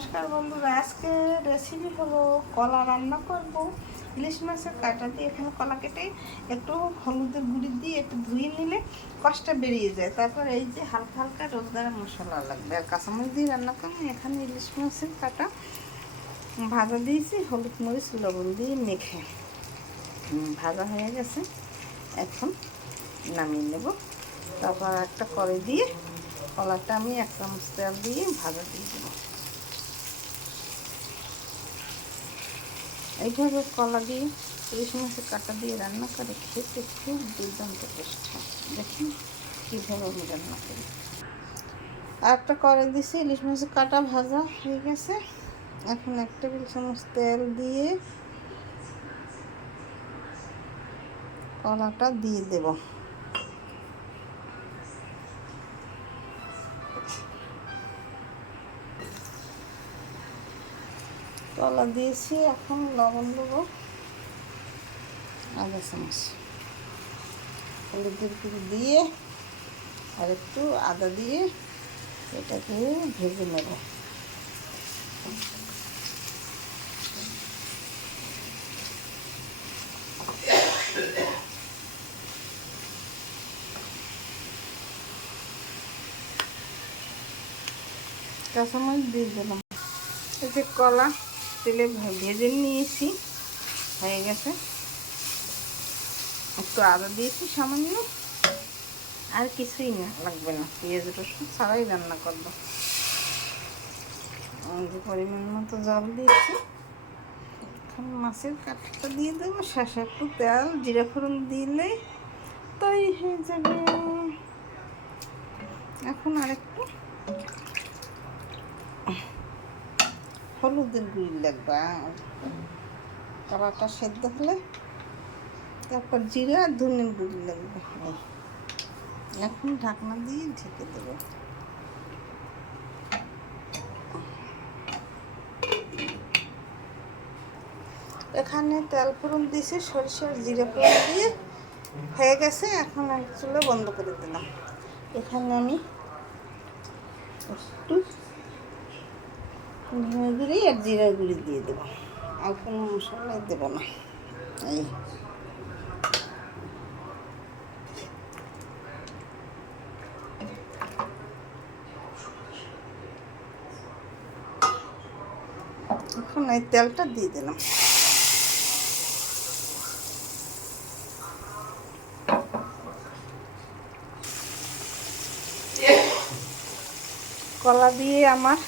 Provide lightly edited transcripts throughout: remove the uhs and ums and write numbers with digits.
নমস্কার বন্ধুরা, আজকে রেসিপি হলো কলা রান্না করব। ইলিশ মাছের কাঁটা দিয়ে এখানে কলা কেটে একটু হলুদের গুঁড়ি দিয়ে একটু ধুয়ে নিলে কষ্টটা বেরিয়ে যায়। তারপর এই যে হালকা হালকা রোজদারা মশলা লাগবে আর কাঁচামরিচ দিয়ে রান্না করলে এখানে ইলিশ মাছের কাঁটা ভাজা দিয়েছি, হলুদ মরিচ লবণ দিয়ে মেখে ভাজা হয়ে গেছে। এখন নামিয়ে নেব। তারপর একটা কড়াই দিয়ে কলাটা আমি 1 চামচ তেল দিয়ে ভাজা দিয়ে দেবো। এইভাবে কলা দিয়ে ইলিশ মাছের কাঁটা দিয়ে রান্না করে খেতে খুব দুর্দান্ত টেস্ট হয়। দেখুন কীভাবে আমি রান্না করি। আর একটা কড়াই দিয়েছি, ইলিশ মাছের কাঁটা ভাজা হয়ে গেছে। এখন 1 টেবিল চামচ তেল দিয়ে কলাটা দিয়ে দেব। কলা দিয়েছি, এখন লবণ দেবো 1/2 চামচ, হলুদের গুঁড়ো দিয়ে আর একটু আদা দিয়ে এটাকে ভেজে নেব। কাঁচামরিচ দিয়ে দিলাম। এই যে কলা তেলে ভেজে নিয়েছি, হয়ে গেছে। একটু আদা দিয়েছি সামান্য, আর কিছুই না লাগবে না, পেঁয়াজ রসুন ছাড়াই রান্না করব। যে পরিমাণ মতো জল দিয়েছি, এখন মাছের কাঁটাটা দিয়ে দেবো। শেষে একটু তেল জিরা ফোড়ন দিলে তৈরি হয়ে যাবে। এখন আরেকটু হলুদের গুঁড়ি লাগবে, কলাটা সেদ্ধ হলে তারপর জিরা আর ধনের গুঁড়ি লাগবে। এখন ঢাকনা দিয়ে ঢেকে দেবো। এখানে তেল ফোড়ন দিয়েছি, সরিষার জিরা ফোড়ন দিয়ে হয়ে গেছে। এখন চুলা বন্ধ করে দিলাম। এখানে আমি একটু ধনে গুঁড়ি আর জিরা গুঁড়ি দিয়ে দেবো, আর কোনো মশলা দেবো না। এই এখন এই তেলটা দিয়ে দিলাম। কলা দিয়ে আমার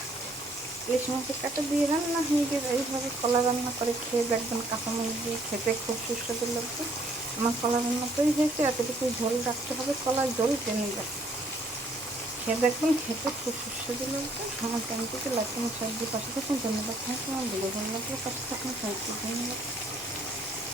ইলিশ মাছের কাঁটা দিয়ে রান্না হয়ে গেছে। এইভাবে কলা রান্না করে খেয়ে দেখবেন, কাঁচামরিচ দিয়ে খেতে খুব সুস্বাদু লাগবে। আমার কলা রান্না তৈরি হয়েছে। এতটুকু ঝোল রাখতে হবে, কলার ঝোল টেনে যাবে। খেয়ে দেখবেন, খেতে খুব সুস্বাদু লাগবে। আমার চ্যানেলটিকে লাইক এবং শেয়ার দিয়ে পাশে থাকুন। ধন্যবাদ। আমার ভিডিও ভালো লাগলে পাশে থাকুন। ধন্যবাদ।